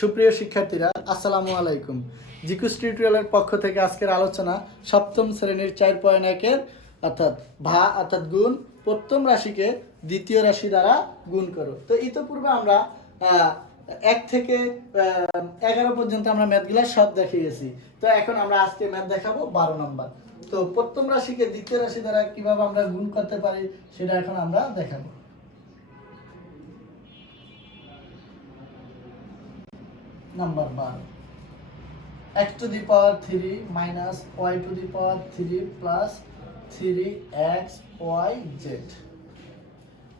সুপ্রিয় শিক্ষার্থীরা, আসসালামু আলাইকুম। জিকুস টিউটোরিয়ালের পক্ষ থেকে আজকের আলোচনা সপ্তম শ্রেণীর 4.1-এর অর্থাৎ গুণ প্রথম রাশিকে দ্বিতীয় রাশি দ্বারা গুণ করো। তো ইতিপূর্বে আমরা 1 থেকে 11 পর্যন্ত আমরা ম্যাথগুলো সব দেখিয়ে গেছি। তো এখন আমরা আজকে ম্যাথ দেখাবো 12 নম্বর। তো প্রথম রাশিকে দ্বিতীয় রাশি দ্বারা কিভাবে আমরা গুণ করতে পারি সেটা এখন আমরা দেখাবো। Number 12, x to the power 3 minus y to the power 3 plus 3x y z,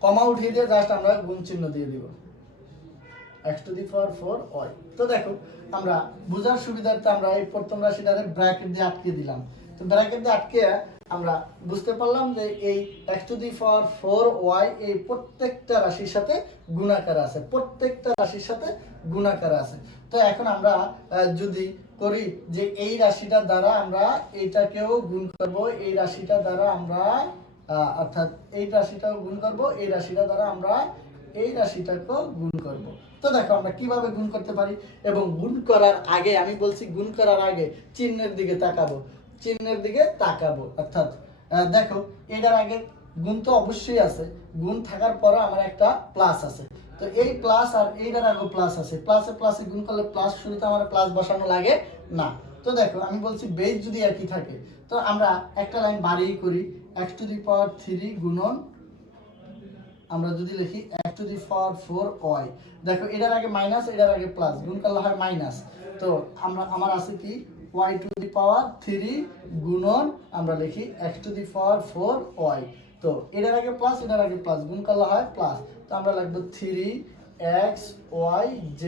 কমা উঠিয়ে দিয়ে জাস্ট আমরা গুণ চিহ্ন দিয়ে দিব x to the power 4 y। তো দেখো, আমরা বোঝার সুবিধার্থে আমরা এই প্রথম রাশিটারে ব্র্যাকেট দিয়ে আটকে দিলাম। তো ব্র্যাকেট দিয়ে আটকে আমরা বুঝতে পারলাম যে এই x to the power 4 y এই প্রত্যেকটা রাশির সাথে গুণাকার আছে, প্রত্যেকটা রাশির সাথে গুণাকার আছে। তো এখন আমরা যদি করি যে এই রাশিটা দ্বারা আমরা এইটাকেও গুণ করব, এই রাশিটা দ্বারা আমরা অর্থাৎ এই রাশিটাও গুণ করব, এই রাশিটা দ্বারা আমরা এই রাশিটাকেও গুণ করব। তো দেখো আমরা কিভাবে গুণ করতে পারি, এবং গুণ করার আগে আমি বলছি গুণ করার আগে চিহ্নের দিকে তাকাবো, চিহ্নের দিকে তাকাবো। অর্থাৎ দেখো, এটার আগে গুণ তো অবশ্যই আছে, গুণ থাকার পরে আমার একটা প্লাস আছে। তো এই প্লাস আর এইটার আগে প্লাস আছে, প্লাসে প্লাসে গুণ করলে প্লাস, শুরুতে আমার প্লাস বসানো লাগে না। তো দেখো আমি বলছি বেস যদি একই থাকে, তো আমরা একটা লাইন বাড়িয়ে করি, x to the power 3 গুণন আমরা যদি লিখি x to the power 4 y। দেখো এটার আগে মাইনাস, এটার আগে প্লাস, গুণ করলে হয় মাইনাস। তো আমার আছে কি y to the power 3 গুণন আমরা লিখি x to the power 4 y। তো এটার আগে প্লাস, এটার আগে প্লাস, গুণ করলে হয় প্লাস। তো আমরা লিখব 3x y z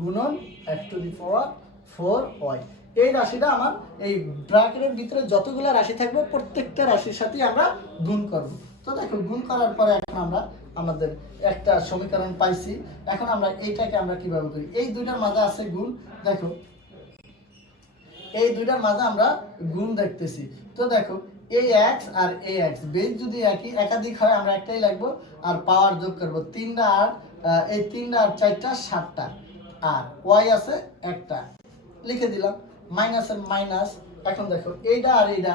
গুণন x to the power 4 y। এই রাশিটা আমার এই ব্র্যাকেটের ভিতরে যতগুলো রাশি থাকবে প্রত্যেকটা রাশির সাথে আমরা গুণ করব। তো দেখো গুণ করার পরে এখন আমরা আমাদের একটা সমীকরণ পাইছি। এখন আমরা এইটাকে আমরা কিভাবে করি, এই দুইটার মাঝে আছে গুণ। দেখো এই দুইটার মাঝে আমরা গুণ দেখতেছি। তো দেখো এই x আর এই x বেস যদি একই একাধিক হয় আমরা একটাই লিখব, আর পাওয়ার যোগ করব 3টা, আর এই 3টা আর 4টা 7টা, আর y আছে একটা, লিখে দিলাম মাইনাসের মাইনাস। এখন দেখো এইটা আর এইটা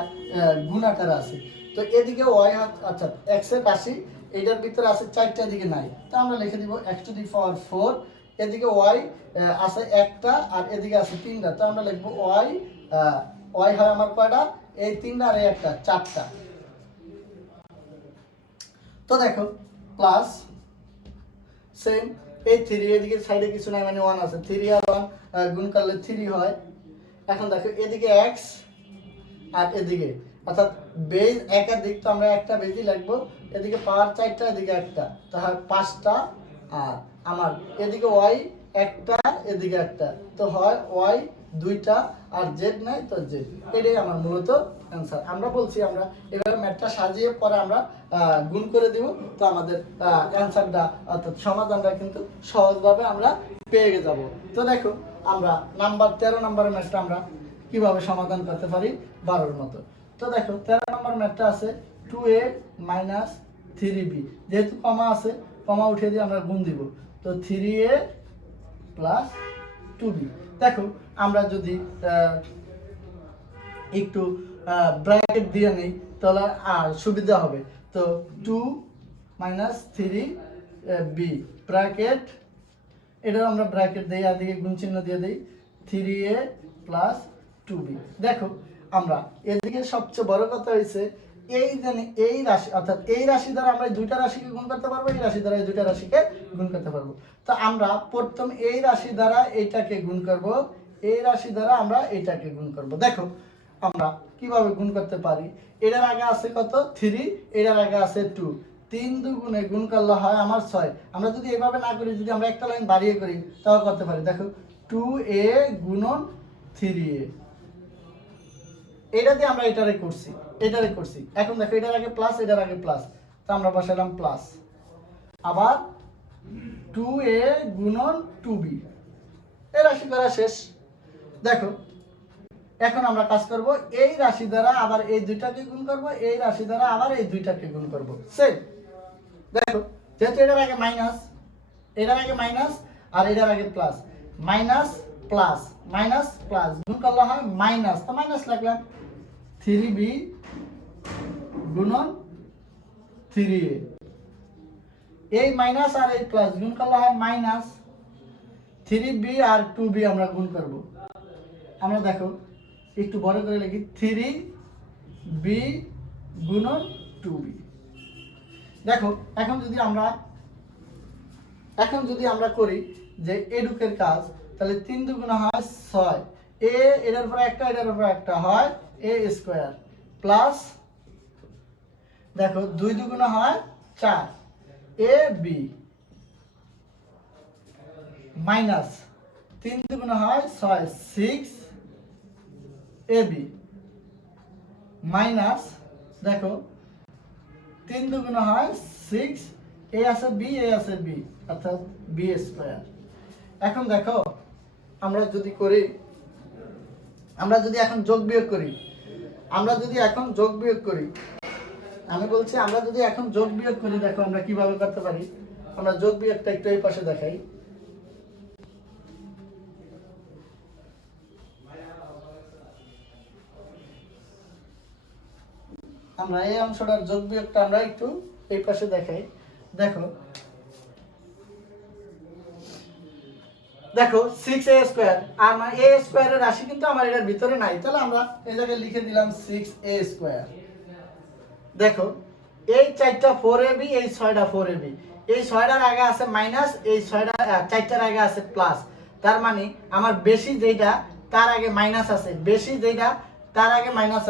গুণাকার আছে, তো এদিকে y অর্থাৎ x এর রাশি এইটার ভিতরে আছে 4টা, দিকে নাই। তো আমরা লিখে দিব x to the power 4, এদিকে y আছে একটা আর এদিকে আছে 3টা। তো আমরা লিখব y হয় আমার কয়টা, এই 3টা আর এই একটা 4টা। তো দেখো প্লাস সেম এই 3, এদিকে সাইডে কিছু নাই মানে 1 আছে, 3 আর 1 গুণ করলে 3 হয়। এখন দেখো এদিকে x আর এদিকে অর্থাৎ বেজ একাধিক, তো আমরা একটা বেজই লিখবো, এদিকে পাওয়ার 4টা, এদিকে একটা, তাহলে 5টা, আর আমার এদিকে y একটা, এদিকে একটা, তো হয় y 2টা, আর z নাই তো z। এটাই আমার মূলত অ্যান্সার। আমরা বলছি আমরা এভাবে ম্যাথটা সাজিয়ে পরে আমরা গুণ করে দিব, তো আমাদের অ্যান্সারটা অর্থাৎ সমাধানটা কিন্তু সহজভাবে আমরা পেয়ে যাব। তো দেখো আমরা নাম্বার 13 নম্বরের ম্যাথটা আমরা কিভাবে সমাধান করতে পারি 12-র মতো। তো দেখো 13 নম্বর ম্যাথটা আছে 2a minus 3b, যেহেতু কমা আছে কমা উঠিয়ে দিয়ে আমরা গুণ দিব, তো 3a plus 2b। দেখো আমরা যদি একটু ব্র্যাকেট দিয়ে নিই তাহলে সুবিধা হবে। তো 2 minus 3b ব্র্যাকেট, এটা আমরা ব্র্যাকেট দেই আর দিকে গুণ চিহ্ন দিয়ে দেই 3a plus 2b। দেখো আমরা এদিকে সবচেয়ে বড় কথা হইছে এই রাশি অর্থাৎ এই রাশি দ্বারা আমরা দুইটা রাশিকে গুণ করতে পারবো, এই রাশি দ্বারা এই দুইটা রাশিকে গুণ করতে পারবো। তো আমরা প্রথম এই রাশি দ্বারা এইটাকে গুণ করব, এই রাশি দ্বারা আমরা এইটাকে গুণ করব। দেখো আমরা কিভাবে গুণ করতে পারি, এটার আগে আছে কত 3, এটার আগে আছে 2, 3 দুগুণে গুণ করলে হয় আমার 6। আমরা যদি এভাবে না করি, যদি আমরা একটা লাইন বাড়িয়ে করি তাও করতে পারি। দেখো 2a গুণন 3a, এটা দিয়ে আমরা এটারে করছি। এখন দেখো এটার আগে প্লাস, এটার আগে প্লাস, তো আমরা বসালাম প্লাস, আবার 2a গুণন 2b, এই রাশি করা শেষ। দেখো এখন আমরা কাজ করব, এই রাশি দ্বারা আবার এই দুইটাকে গুণ করব, এই রাশি দ্বারা আবার এই দুইটাকে গুণ করব। সেম দেখো যেহেতু এটার আগে মাইনাস, এটার আগে মাইনাস আর এটার আগে প্লাস, মাইনাস প্লাস গুণ করলে হয় মাইনাস, তো মাইনাস লাগলাম 3b গুণন 3a। এই মাইনাস আর এই প্লাস গুণ করলে হয় মাইনাস 3b আর 2b আমরা গুণ করব। আমরা দেখো একটু বড় করে লিখি 3b গুণন 2b। দেখো এখন যদি আমরা করি যে এডুকের কাজ, তাহলে 3 দুগুণে হয় 6, এ এটার উপর একটা এটার উপর একটা হয় a স্কয়ার, প্লাস দেখো 2 দুগুণে হয় 4 ab, মাইনাস 3 দুগুণে হয় 6 6 ab, মাইনাস দেখো 3 দুগুণে হয় 6, a আছে b অর্থাৎ b স্কয়ার। এখন দেখো আমরা যদি এখন যোগ বিয়োগ করি, আমি বলছি আমরা যদি এখন যোগ বিয়োগ করি, দেখো আমরা কিভাবে করতে পারি। আমরা যোগ বিয়োগটা একটু এই পাশে দেখাই। আমরা এই অংশটার যোগ বিয়োগটা আমরা একটু এই পাশে দেখাই। দেখো 6a স্কয়ার, আর মানে a স্কয়ারের রাশি কিন্তু আমার এর ভিতরে নাই, তাহলে আমরা এই জায়গায় লিখে দিলাম 6a স্কয়ার। দেখো এই 4টা 4ab, এই 6টা 4ab, এই 6টার আগে আছে মাইনাস, এই 4টার আগে আছে প্লাস, তার মানে আমার বেশি যেটা তার আগে মাইনাস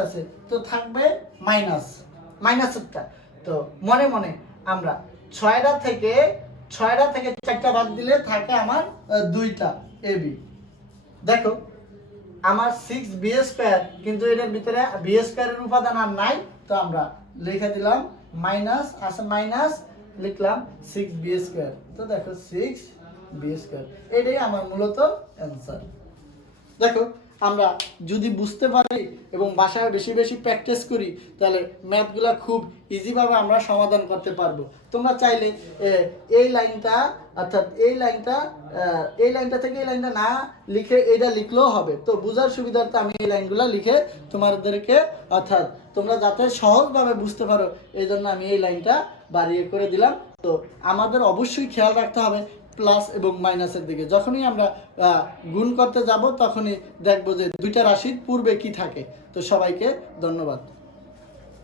আছে, তো থাকবে মাইনাসটা। তো মনে মনে আমরা 6টা থেকে 4টা বাদ দিলে থাকে আমার 2টা ab। দেখো আমার 6b স্কয়ার, কিন্তু এটার ভিতরে b স্কয়ারের উপাদান আর নাই, তো আমরা লিখে দিলাম মাইনাস আছে মাইনাস, লিখলাম 6b স্কয়ার। তো দেখো 6b স্কয়ার, এটাই আমার মূলত অ্যানসার। দেখো আমরা যদি বুঝতে পারি এবং বাসায় বেশি বেশি প্র্যাকটিস করি, তাহলে ম্যাথগুলো খুব ইজিভাবে আমরা সমাধান করতে পারবো। তোমরা চাইলে এই লাইনটা অর্থাৎ এই লাইনটা থেকে এই লাইনটা না লিখে এটা লিখলেও হবে। তো বোঝার সুবিধার্থে আমি এই লাইনগুলো লিখে তোমাদেরকে, অর্থাৎ তোমরা যাতে সহজভাবে বুঝতে পারো এই জন্য আমি এই লাইনটা বাড়িয়ে করে দিলাম। তো আমাদের অবশ্যই খেয়াল রাখতে হবে প্লাস এবং মাইনাসের দিকে। যখনই আমরা গুণ করতে যাব তখনই দেখবো যে দুইটা রাশির পূর্বে কি থাকে। তো সবাইকে ধন্যবাদ।